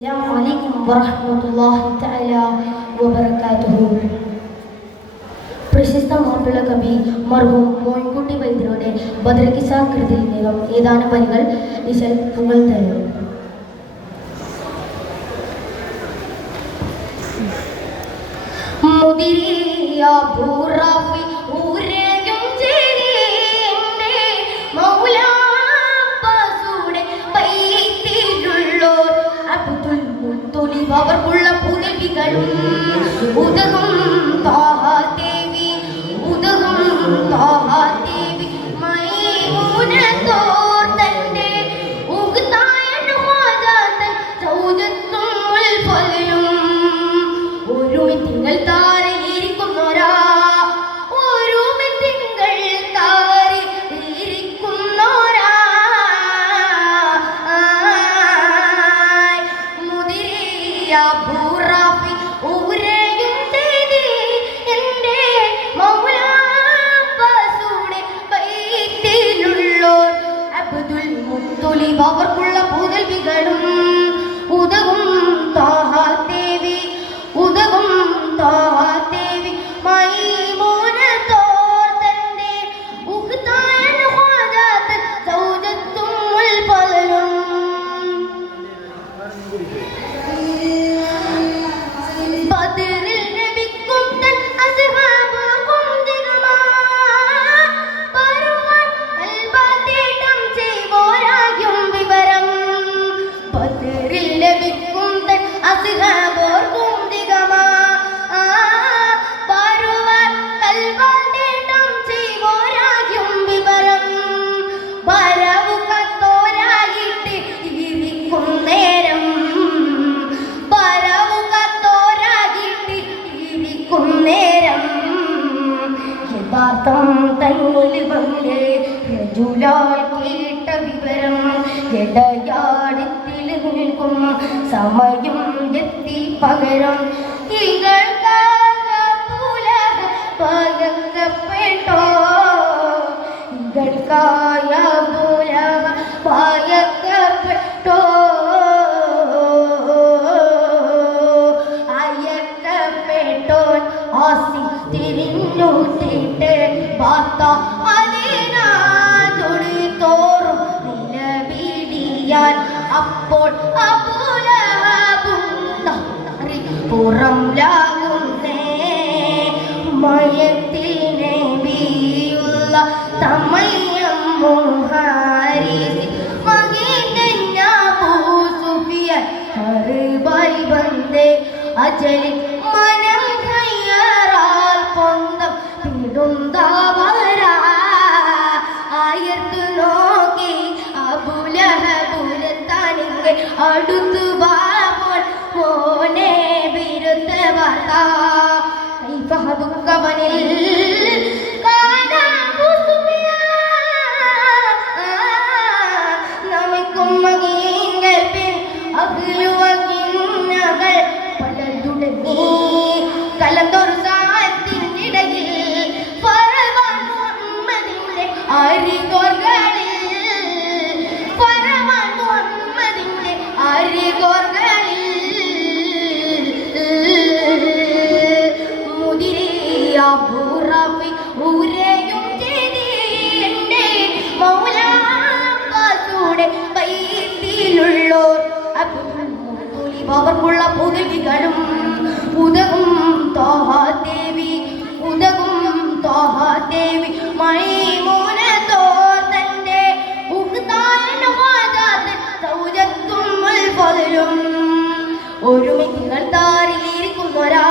Assalamualaikum warahmatullahi ta'ala wabarakatuh. പ്രശസ്ത മാപ്പിള കവി മർഹൂം മോയിൻകുട്ടി വൈദ്യരുടെ ബദർകിസ കൃതിയിൽ നിന്നും ഏതാനും വരികൾ ഇശൽ പുകൾ തരും. മുദിരിയ ബുറാഫി ഊരയും ചേരിന്റെ മൗലാ പസുടെ പൈത്തിലുള്ളോർ അബ്ദുൽ മുത്തലിബ് അവർക്കുള്ള പുതവികളും ഉദകും താഹ ദേവി മൈമൂനത്തോർ തന്റെ ഉഗ്തായൻ ഖാദാതൻ സൗജത്തുൽ ഫലലും ഒരുമി തിങ്കൾ താരയിരിക്കുന്നോരാ ഒരുമി തിങ്കൾ താരയിരിക്കുന്നോരാ മുദിരിയ ബുറാഫി ഊരയും തേടി എൻ്റെ മൗലാ പസുടെ ബൈത്തിലുള്ളോർ അബ്ദുൽ മുത്തലിബ് അവർക്കുള്ള പുതൽവികളും ഉദകും താഹ ദേവി മൈമൂനത്തോർ തന്റെ ഉഖ്തായൻ ഖാദാതൻ സൗജത്തുൽ ഫലലും ബദറിൽ നബിക്കും തൻ അസ്ഹാബുക്കും ദിഗമാ പരുവാൻ കൽബാതേടം ചെയ്വോരായും വിവരം ബദറിൽ നബിക്കും തൻ അസ്ഹാബുക്കും ദിഗമാ പരുവാൻ കൽബാതേടം ചെയ്വോരായും വിവരം വരവു കത്തോരായിട്ട് ഇരിക്കും നേരം യഥാർത്ഥം തന്നിൽ വന്ന് രജുലാൽ കേട്ട വിവരം ജഡയാടത്തിൽ നിൽക്കും സമയം എത്തി പകരം പായക്കപ്പെട്ടോ ഇകൾക്കായ പായക്കപ്പെട്ടോ അയക്കപ്പെട്ടോൻ ആസി തിരിഞ്ഞൂട്ടിട്ട് പാത്ത അതിനാതൊടി തോറും നിലവിളിയാൻ അപ്പോൾ പുറം ലാകുന്നേ മയത്തിനെ വീയുള്ള തമയം മുഹാരിസി മകീതഞ്ഞ പൂസുഫിയൻ മറുപായി വന്നേ അജലി മനം കയ്യാറാൽ പൊന്തം പിടുന്തവരാ ആയത്തു നോക്കി അബുലഹബുലത്താനിങ്ങെ അടുത്തു വാപോൽ മോനെ ബിരുത്തവാർത്താ കൈഫഹദുക്കവനിൽ നമിക്കും മകീങ്ങൾ പിൻ അഖിലുവകിന്നകൾ പലതുടങ്ങി കലന്തൊരു സാത്തിനിടയിൽ ഫറവാൻ മുഹമ്മദിന്റെ അരികോർകളിൽ മുദിരിയ ബുറാഫി ഊരയും തേടി എൻ്റെ മൗലാ പസുടെ ബൈത്തിലുള്ളോർ അബ്ദുൽ മുത്തലിബ് അവർക്കുള്ള പുതവികളും ഉദകും താഹ ദേവി മൈമൂനത്തോർ തന്റെ ഉഖ്തായൻ ഖാദാതൻ സൗജത്തുൽ ഫലലും ഒരുമി തിങ്കൾ താരയിരിക്കുന്നോരാ